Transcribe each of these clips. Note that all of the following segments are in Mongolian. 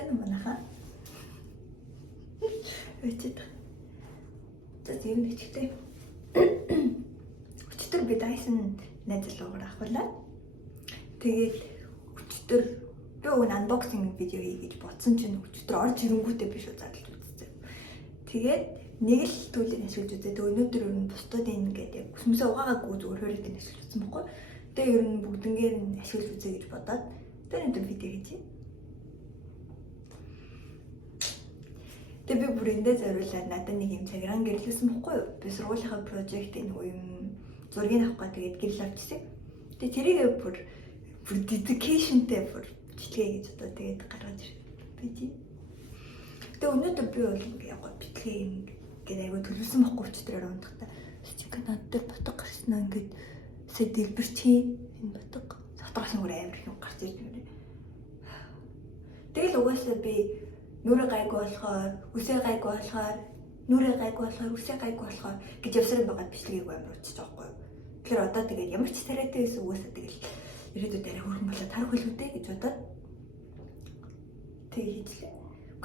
Сайн манайхаа. Өчигдөр. Тэр нь өчигдөр. Өчигдөр би Dyson найзлуугаар авахлаа. Тэгээд өчигдөр би өгн unboxing видео хий гэж бодсон чинь өчигдөр орж ирэнгүүтээ би шууд задлж үзсэн. Тэгээд нэг л төлөв ашиглаж үзээ. Тэгээд өнөөдөр ер нь бусдын ингээд яг хүсмэсээ угаагаагүй зүгээр хөрөлтөнд ашиглаж үзсэн байхгүй. Тэгээд ер нь бүгднгээр нь ашиглаж үзье гэж бодоод тэр өнөөдөр видео хийж. Тэгээд би бүр эндээ зориулаад надад нэг юм цагаан гэрлүүлсэн байхгүй юу? Би сургуулийнхаа прожектын нэг юм зургийг авах гээд тэгээд гэрэл авчихсан. Тэгээд тэрийг бүр dedication-тэй бүр бичлэгээ гэж одоо тэгээд гаргаж ирсэн. Тэгээд өнөөдөр би бол ингээ яг бичлэгээ ингээд аягүй төлөвлөсөн байхгүй өчтөр ундахта. Чиг надад ботго гарснаа ингээд сая дэлбэрчээ энэ ботго сатгаас өөр амар юм гарч ирж байна. Тэгэл угаасаа би нүрэ гайгүй болохоор, үсээ гайгүй болохоор, нүрэ гайгүй болохоор, үсээ гайгүй болохоор гэж явсараа байгаа бичлэгийг амар утчих жоохгүй. Тэгэхээр одоо тэгээд ямар ч тариатай байсан угаасаа тэгэл ирээдүйд арай хөрхөн болоод тарах хөлөөдэй гэж бодоод тэг хийлээ.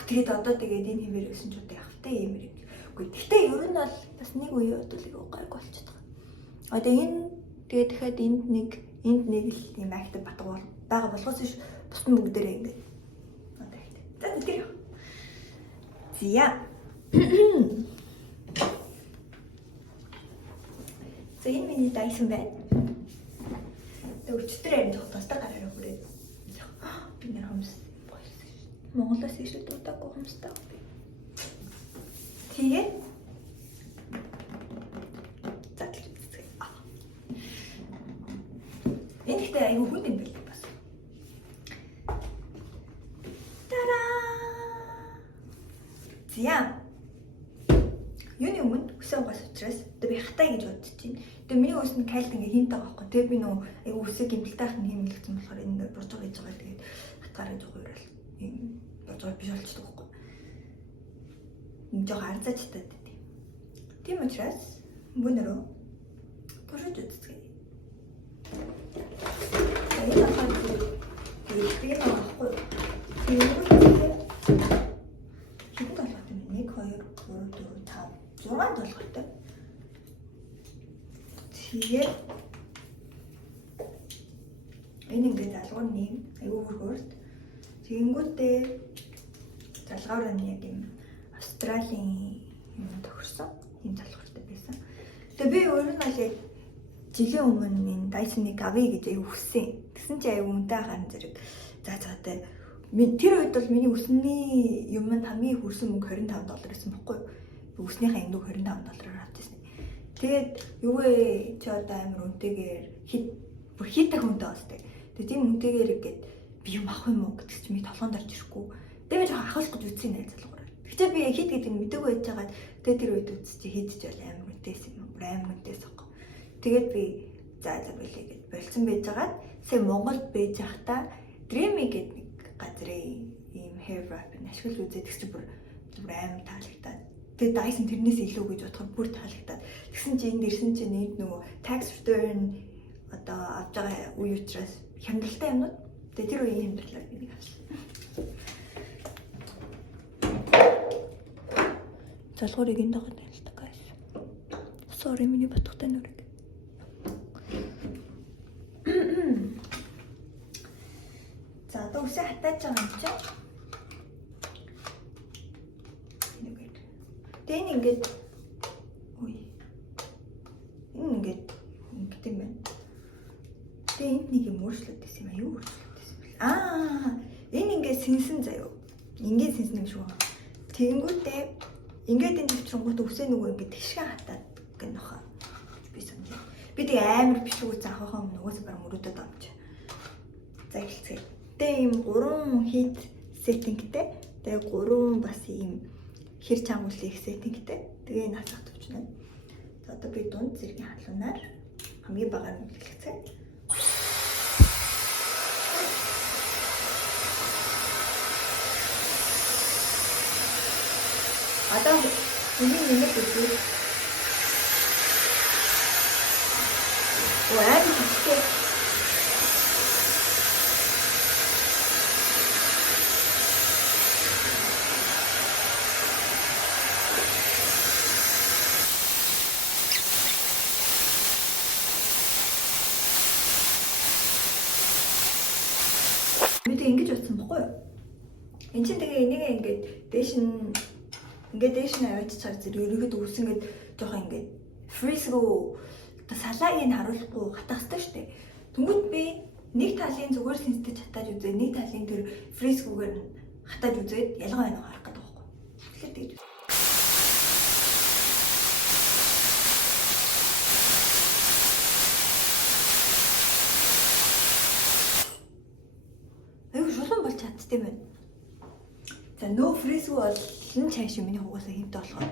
Тэгээд одоо тэгээд энэ хэмээр өсөн ч удаа явахтай юм юм. Үгүй гэхдээ ер нь бол бас нэг үе өдөлийг гайгүй болчиход байгаа. Одоо энэ тэгээд дахиад энд нэг л юм актив батг байгаа болохоос биш бусдын бүгдээрээ ингэ. Одоо ихтэй. За тэгэр. Зя. За энэ миний Dyson байна. Тэгээд өчтөр амт хотостой гараараа хүрээд. Би нэр хомс. Монголоос ирээд удаагүй хомстой. Тэгээд задлж үзье. Энэ ихтэй аюу хүн юм байл бас. Тара! Зя. Юуны өмнө өсөө угаас учраас одоо би хатай гэж бодож байна. Тэгээ миний өс нь кайлт ингээ хинтэй байгаа байхгүй. Тэгээ би нөө аюу өсөө гимтэлтэй ахын хэмэлгдсэн болохоор ингээ бурж байгаа гэж байгаа. Тэгээд хатгаараа жоох уурал юм бурж байгаа биш болчихдог байхгүй. Жоох арзаачтай дээ. Тийм учраас мөнөрөө туршиж үзье. Энэ хахад би авахгүй. Хэд толгойтой юм? 1 2 3 4 5 6 толгойтой. Тэгээд энэ ингээд залгуур нэм аюу хөргөөрт. Тэгэнгүүтээ залгуур нь яг юм Австралийн юм тохирсон юм залгууртай байсан. Тэгээ би өөр нь бол яг жилийн өмнө энэ Dyson-ыг авъя гэж аюу хүссэн. Тэгсэн чи аюу үнэтэй харан зэрэг заатай. Тэр үед бол миний өсний юм хамгийн хүрсэн мөнгө $25 байсан байхгүй юу? Өснийхээ эндүү $25 авчихсан. Тэгээд юу вэ? Чи одоо амар үнэтэйгээр бүр хийтэй хүнтэй болтой. Тэгээд тийм үнэтэйгээр гээд би юм авах юм уу гэдэг чи ми толгоонд орж ирэхгүй. Тэгээд би авах гэж үзсэн найз залгуур. Тэгчээ би хит гэдэг нь мэдээгүй байж байгаад тэгээд тэр үед үзчих чи хийдэж бол амар үнэтэйсэн юм. Амар үнэтэйсэн байхгүй. Тэгээд би за билээ гэд болцсон байж байгаад сая Монголд байж байхдаа Dreamy гэдэг газрын ийм hair wrap ашиглаж үзээд тэгч бүр амар таалагдаад. Тэгээд Dyson тэрнээс илүү гэж бодоход бүр таалагдаад. Тэгсэн чи энд ирсэн чи нэг нөгөө tax return одоо авч байгаа үе учраас хямдалтай юмнууд. Тэгээд тэр үеийн хямдралаар би нэг авсан. Залгуурыг энд байгаа юм л та guys. Sorry миний батгтай нүрэг. За одоо үсээ хатааж байгаа юм чи. Тэгээ энэ ингээд ой. Энэ ингээд ингэдэг юм байна. Тэгээ энд нэг юм өөрчлөлт хийсэн юм аа. Юу өөрчлөлт хийсэн бэ? Энэ ингээд сэнсэн заяа. Ингээд сэнсэн юм шиг байна. Тэгэнгүүтээ ингээд энэ төвчрөнгүүт үсээ нөгөө ингээд тэгшгэн хатаад гэнэ нөхөө. Би санаа. Би тэг амар бичлэг үзэн авахаа өмнө нөгөөс баран мөрөдөд авч. За эхэлцгээе. Тэгээ ийм 3 heat settingтэй. Тэгээ 3 бас ийм хэр чангуулсан их settingтэй. Тэгээ энэ хасах төвчнө. За одоо би дунд зэргийн халуунаар хамгийн багаар нь хэлцгээе. Одоо миний нэмэр үзээ. Уян хийхдээ. утсан баггүй юу? Энд чинь тэгээ энийг ингээд дээш нь аваачаар зэрэг ерөөд үс ингээд жоохон ингээд фрисгүү салааг нь харуулахгүй хатах хэрэгтэй шүү дээ. Тэнгүүд би нэг талын зүгээр сэнстэй хатааж үзээ, нэг талын тэр фрисгүүгээр хатааж үзээд ялгаа байна уу харах гэдэг байхгүй. Тэгэхээр тэгж шулуун болж чаддсан юм байна. За no frisbee бол энэ чааш миний хугасаа хэмтэй болохоор.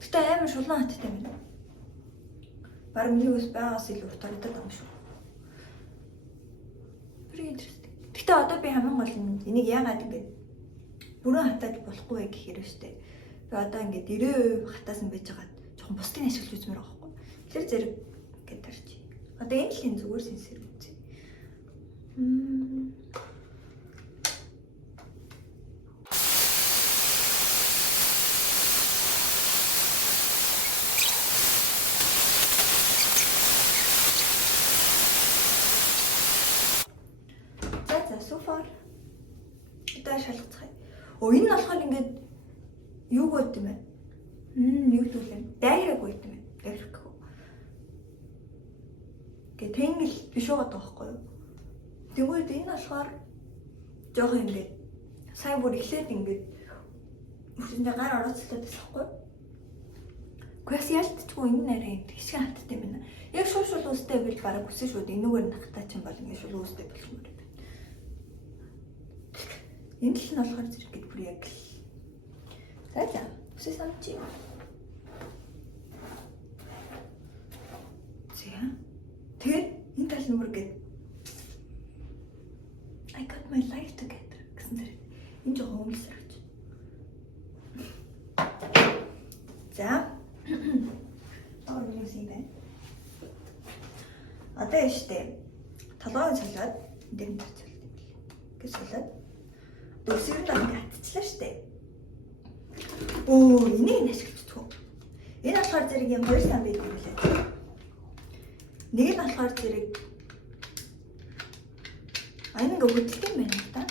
Гэтэ амар шулуун хаттай юм байна. Бараг миний ус байгаас илүү утгатай юм шүү. Very interesting. Гэтэ одоо би хамгийн гол нь энийг яагаад ингэж бүрэн хатаад болохгүй вэ гэхээр штэ. Би одоо ингэж 90% хатаасан байж байгаа жоохон бусдыг ашиглаж үзмээр байгаа байхгүй. Тэгэхээр зэрэг ингэж тарчи. Одоо энэ л энэ зүгээр сенсэр үзье. So far. Одоо шалгацгаая. Энэ нь болохоор ингээд юу гойд юм бэ? Юу төлөв? Дайраг гойд юм бэ? Дайраг. Гэ тэнгэл биш байгаа байхгүй юу? Тэгвэл энэ болохоор жоох ингээд сайн бүр эхлээд ингээд үрсэндээ гар орооцлоод байсан байхгүй юу? Гэхдээ ялтчгүй энэ нэрээ хэсэг хаттай юм байна. Яг шууд үстэй бил бараг өсөн шууд энүүгээр нахтай ч юм бол ингээд шууд үстэй болчихмоор. Энэ л нь болохоор зэрэг гэд бүр яг л. За үсээ санчи. Тэгээд энэ тал нүмер гээд I got my life together гэсэн зэрэг энэ жоохон өмсөрч. За. Орнос юм байна. Одоо штэ толгойн солиод энэ дээр тацвал юм бэл. Гэж солиод Дөрсөөр л хатчихлаа штэ. Энийг ашиглахгүй. Энэ болохоор зэрэг юм хоёр сан байдаг юм лээ. Нэг нь болохоор зэрэг энэ гүтэлт юм байна та.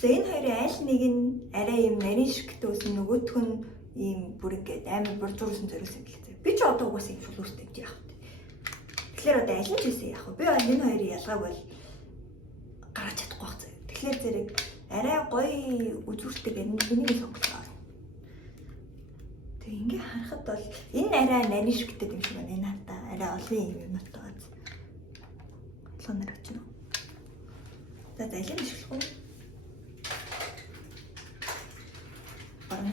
За энэ хоёрын аль нэг нь арай юм нарийн ширхтээ үсэн нөгөөх нь ийм бүр ингээд амар буржуурсан зориулсан гэлээ. Би ч одоо угаасаа юм шулуустай гэж яах вэ? Тэгэхээр одоо аль нь ч үсэ яах вэ? Би энэ хоёрын ялгааг бол гаргаж чадахгүй байх. Тэгэхээр зэрэг арай гоё үзүүртэй энийг сонголоо. Тэг ингээ харахад бол энэ арай нарийн ширхтээ юм шиг байна. Энэ хата арай олон юм юмтай байгаа. Олон нар очно. За залин ашиглах уу? Барна.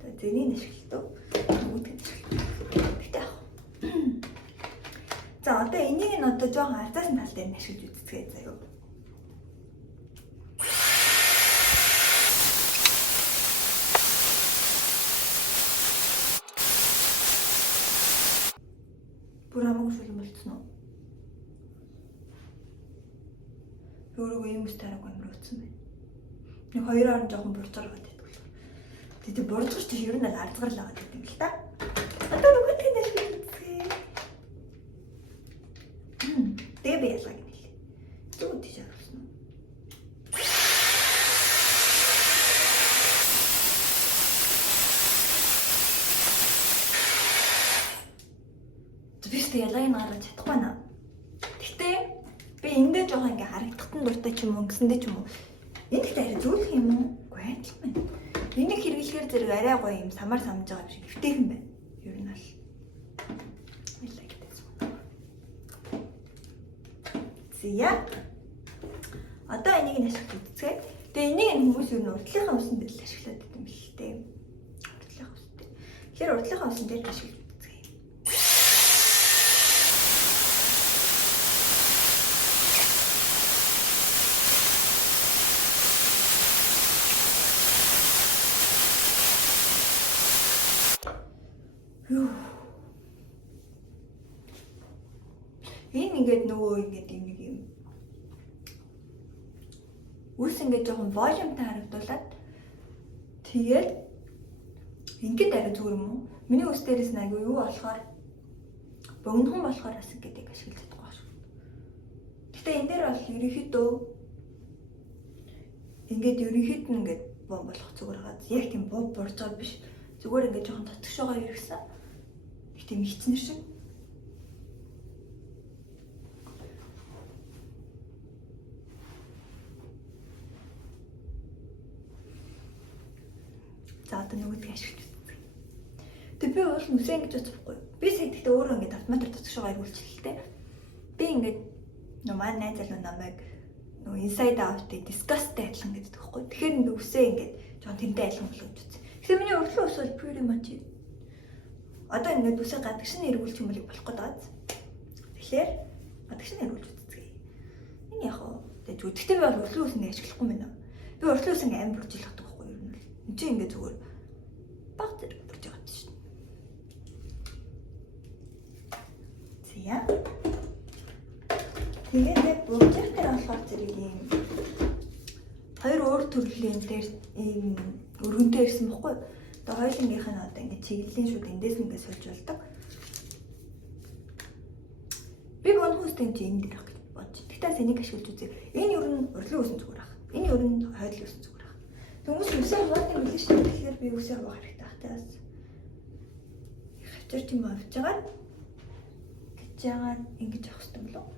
Тэг зэнийг ашиглах уу? Үүдгэн ашиглах. Тэгтээ яах вэ? За одоо энийг нь одоо жоохон ардаас нь тал дээр нь ашиглаж үзье заяа. Бүр хамаагүй шулуун болцсон уу? Өөрөөгөө юм стараагүй юм рууцсан байна. Нэг хоёроор нь жоохон бурцаар байгаа гэдэг бол. Тэгээд бурцгаж тийш ер нь ардгарлаа гэдэг юм л та. Одоо нүгт нь ашиглаж үзье. Тэгээ би ялгааг нь хэлээ. Зүгт тийш харуулсан уу? Тэвчтэй ялгааг нь гаргаж чадахгүй байна. Гэхдээ би эндээ жоохон ингээ харагдахад нь дуртай ч юм уу гэсэндээ ч юм уу. Энэ ихтэй арай зөөлөх юм уу? Үгүй адил байна. Энийг хэрэглэхээр зэрэг арай гоё юм самар самж байгаа юм шиг хөвтэйхэн байна. Ер нь аль. Зя. Одоо энийг нь ашиглаж үзье. Тэгээ энийг хүмүүс ер нь уртлынхаа усан дээр ашиглаад байдаг юм бэл л дээ. Уртлынхаа усан дээр. Тэгэхээр уртлынхаа усан дээр ашиглаж үзье. Энэ ингээд нөгөө ингээд нэг юм үс ингээд жоохон волюмтай харагдуулаад тэгээд ингээд арай зүгээр юм уу? Миний үс дээрээс нэг юу болохоор богинохон болохоор бас ингээд ашиглаж чадахгүй шүү. Гэтэ энэ дээр бол ерөнхийдөө ингээд ерөнхийд нь ингээд бом болох зүгээр байгаа. Яг тийм бурж байгаа биш. Зүгээр ингээд жоохон татгшоогоо иргсэн. Их тийм хичнэр шиг. За одоо нөгөөдгийг ашиглаж үзье. Тэг би уул нүсээ ингэж бодохгүй. Би сая гэхдээ өөрөө ингээд автоматар татгшоогоо ирүүлчихлээ. Би ингээд маань найз залуу намайг нөгөө inside out-тэй disgust-тэй адилхан гэдэг тэгэхгүй. Тэгэхээр би үсээ ингээд жоон тэнтэй адилхан болгож үзье. Тэгэхээр миний урдлын ус бол pretty much одоо ингээд үсээ гадагш нь эргүүлчих юм бол болох гэдэг. Тэгэхээр гадагш нь эргүүлж үзье. Энэ яг хоо тэгтээ би бол урдлын ус ингээд ашиглахгүй байна. Би урдлын ус ингээд амар бүржүүлэх гэдэг байхгүй юу? Энд чинь ингээд зүгээр баг зэрэг бүрж байгаа шүү дээ. Зя. Тэгээд бүгдээр дээр болохоор зэрэг ийм хоёр өөр төрлийн дээр ийм өргөнтэй ирсэн баггүй. Одоо хоёулынгийнх нь одоо ингэ чиглэлийн шууд эндээс ингэ сольжуулдаг. Би бонхуст энэ юм дээр авах гэж бодож. Тэгтээ энийг ашиглаж үзье. Энэ ер нь урдлын үсэн зүгээр ах. Энэ ер нь хойдлын үсэн зүгээр ах. Хүмүүс үсээ хуваах юм биш үү? Тэгэхээр би үсээ хуваах хэрэгтэй ах таас. Их хавчирч юм авч байгаа. Гэж яагаад ингэж авах хэрэгтэй болов?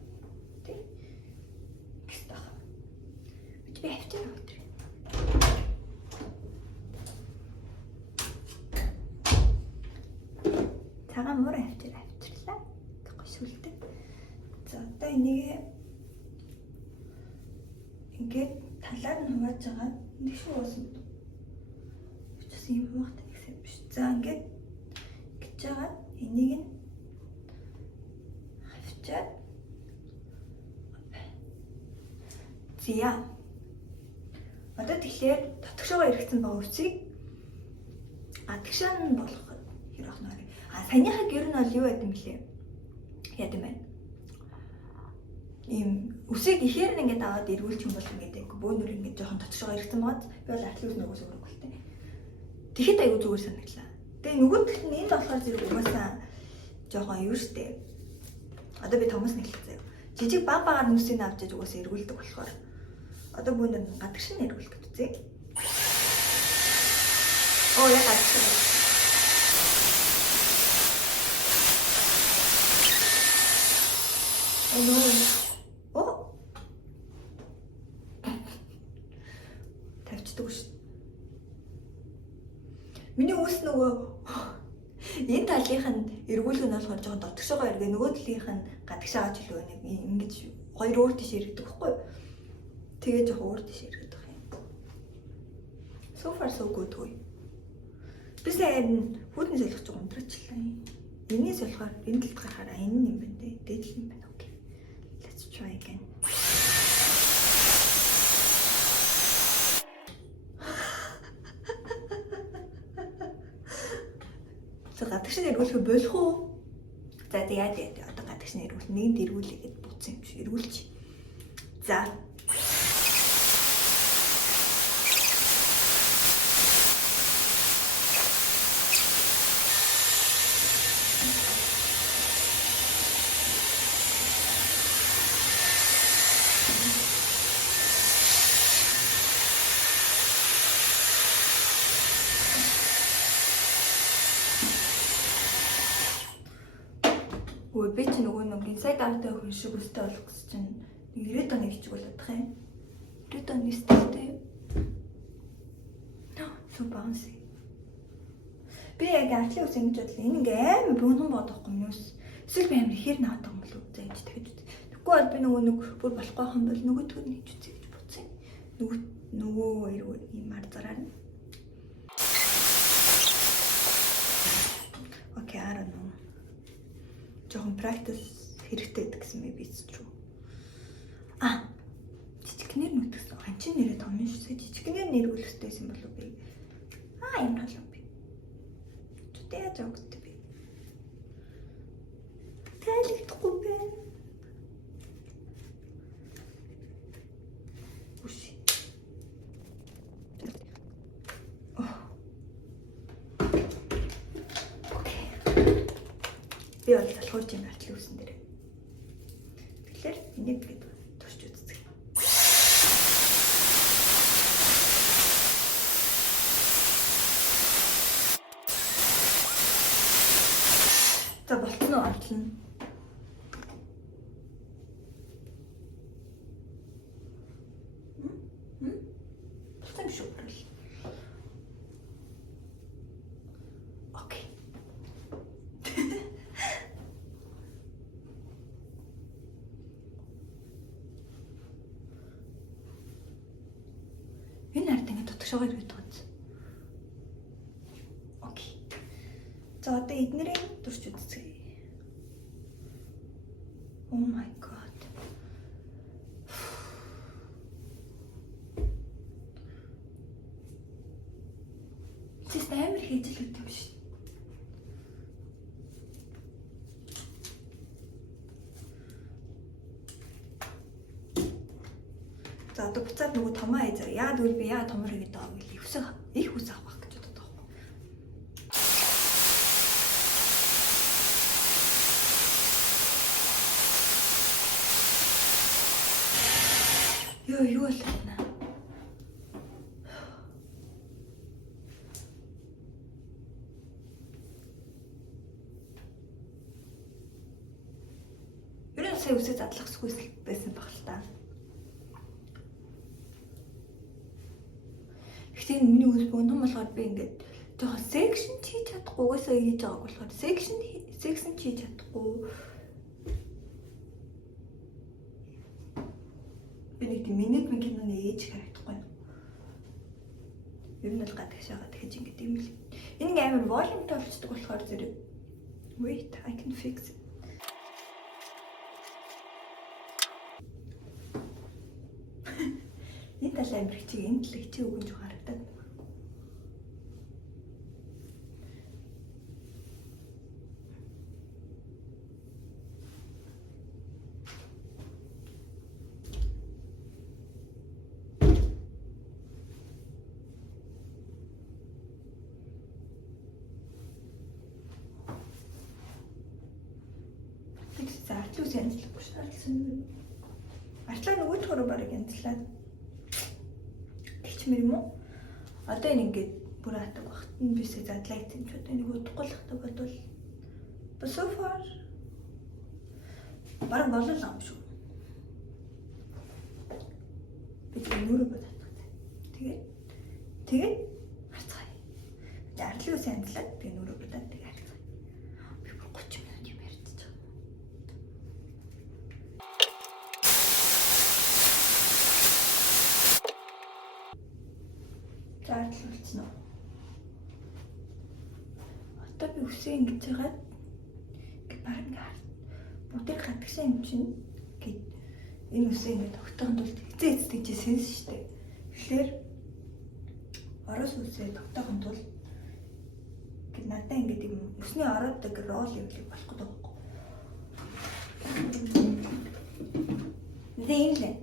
Би хавчаар өдрөө. Цагаан мөр авчирлаа. Тэгэхгүй сүлдээ. За одоо энийг ингээд талаар нь хувааж байгаа. Нэг шүү уусан. Өчс юм хуухтай гэсэн биш. За ингээд гэж байгаа. Энийг нь хавчаад зя. Одоо тэгэхээр татгшоогоо эргэсэн байгаа үсийг гадагшаа нь болгох хэрэг байна. Саяныхаг ер нь бол юу байд юм блэ? Яа гэм бэ? Ийм үсийг ихээр нь ингээд аваад эргүүлчих юм бол ингээд бөөнөр ингээд жоохон татгшоогоо эргэсэн байгааз би бол артлуус нөгөөс өрөхгүй л дээ. Тэгэхэд аягүй зүгээр санагдлаа. Тэгээ нөгөө талд нь энд болохоор зэрэг угаасаа жоохон юу штэ. Одоо би томос нэглэцээ. Жижиг баг багаар нүсийг авч яж угаасаа эргүүлдэг болохоор одоо бүүнээр гадагш нь эргүүлдэг үзье. Оо яа гадагш. Оо. Тавьчихдаг шүү. Миний үс нөгөө энэ талынх нь эргүүлэх нь болохоор жоохон дотгошоогоо эргээ нөгөө талынх нь гадагшаа авч илүү нэг ингэж хоёр өөр тийш эргэдэг байхгүй юу? Тэгээ жоох өөр тийш эргээд байгаа юм. So far so good thôi. Би сайн хүүтний солих жоо ундраачлаа. Энийг солихоор энэ талд гарахаараа энэ юм байна дээ. Дээдл юм байна. Окей. Let's try again. За гадагш нь эргүүлэх болох уу? За яа одоо гадагш нь эргүүл нэгэнд эргүүлээ гэд буцсан юм чи эргүүлчих. За өө би ч нөгөө нэг inside out-тай хүн шиг өстэй болох гэсэн чинь 90 оны хичиг болоод байгаа юм. 90 оны стилтэй. So bouncy. Би яг артлын ус ингэж бодлоо. Энэ ингээ амар бүүнхэн бодохгүй юм юус. Эсвэл би амар ихээр наадаг юм болов уу? За ингэж тэгэж үз. Тэгэхгүй бол би нөгөө нэг бүр болохгүй юм бол нөгөөдгөр нь хийж үзье гэж бодсон юм. Нөгөө хоёр юм арзараар нь. Окей, I don't know. Жохон practice хэрэгтэй гэсэн мэт биз ч юу. Жижигнэр нүтгсэн. Анчин нэрээ том юм шүү. Жижигнэр нэргүүлэх хэрэгтэйсэн болов би. Юм болов би. Тэгэ жогт би. Тайлэгдэхгүй бэ. Үгүй. Би бол залхууч юм артлын үсэн дээр. Тэгэхээр энийг гээд болно. Болсон юм шүү. Окей. Энэ ард ингэ дутагшаагаар ирээд байгаа юм. Окей. За одоо эднэрийн дурч үзье. Oh my god. Тэс амар хийжлээд юм шиг. За одоо буцаад нөгөө томоо хийзээ. Яагаад гэвэл би яа томор хийгээд байгаа вэ? Их үс авах гэж боддог байхгүй. Юу болчихно. Ерөн сая үсээ задлах хүсэл байсан баг л та. Гэхдээ миний үс богино болохоор би ингээд жоохон section хийж чадахгүй угаасаа хийж байгааг болохоор section хийж чадахгүй. Би нэг тийм менежмент киноны ээж харагдахгүй. Ер нь л гадагшаагаад тэгэж ингээд юм л. Энэ амар волюмтай болцдог болохоор зэрэг wait I can fix it. Энэ талаа амир чиг энэ талаа хичээ өгөн жоо харагдаад. За артлуус янзлахгүй шүү. Артлаа нөгөө төрөө барыг янзлаад. Тэгчмэр юм уу? Одоо энэ ингээд бүр атаг багт нь бисээ задлаа гэсэн ч одоо нэг удахгүй л хатаг бодвол so far бараг болол юм шүү. Би нүрэ бодоод. Тэгээд харцгаая. Артлуус янзлаад би нүрэ бодоод тэгээд харцгаая. Би бүр 30 минут юм ярьчих. Заадлуулсан уу? Одоо би үсээ ингэж байгаа. Бараг ингээд бүдэг хатгсан юм чинь гээд энэ үсээ ингээд тогтоохын тулд эцээ тэгжсэн шүү дээ. Тэгэхээр орос үсээ тогтоохын тулд гээд надаа ингээд юм өсний ороодаг рол явуулах болох гэдэг байхгүй. Нэлээ.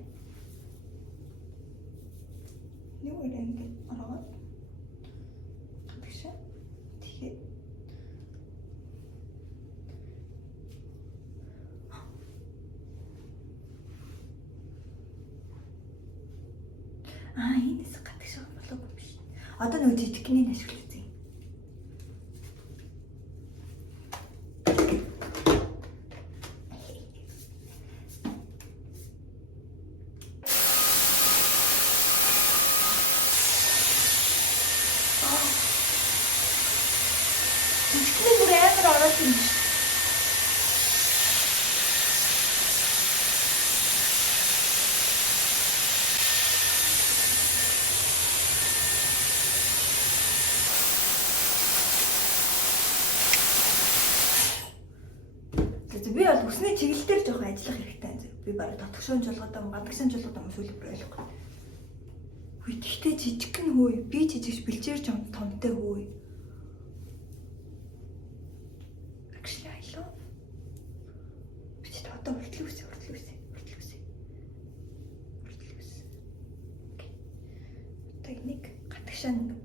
Юу ингээд ороод тэгшээ. Тэгээд энэс гадагшаа болоогүй биш. Одоо нөгөө жижигний ашиглаж үзье. Жижигний бүр амар ороод юм биш. Би бол өсний чиглэл дээр жоохон ажиллах хэрэгтэй юм. Би бараг дотгошоон жолгоод юм, гадагшаан жолгоод юм сүүл бүр ойлгохгүй. Хүй тэгтээ жижиг нь хөөе. Би жижигч бэлчээрч томтой хөөе. Actually I love. Би ч одоо хүртэл үсэ. Окей. Техник гадагшаан юм бол.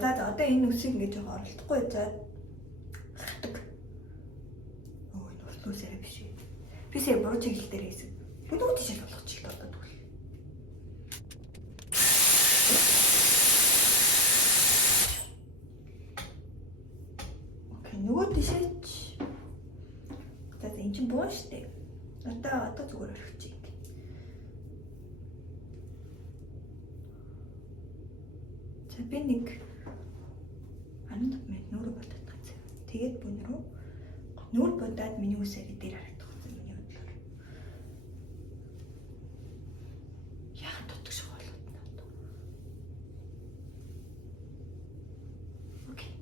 За одоо энэ үсийг ингэж жоо оролдохгүй за. Өө энэ уртлуусаараа биш үү. Бисээ буруу чиглэл дээр хийсэн. Бүгд тийш болгох чиглэл болоод тэгвэл. Окей, нөгөө тийшээч. За энэ чинь буун штэ. Одоо зүгээр орхичих. За би нэг 15 минут нүүр бодоод гацсан. Тэгээд бүүн рүү нүүр бодоод миний үсээ дээр харагдах гэсэн миний бодлоор. Яа дутгах болоод надад. Окей.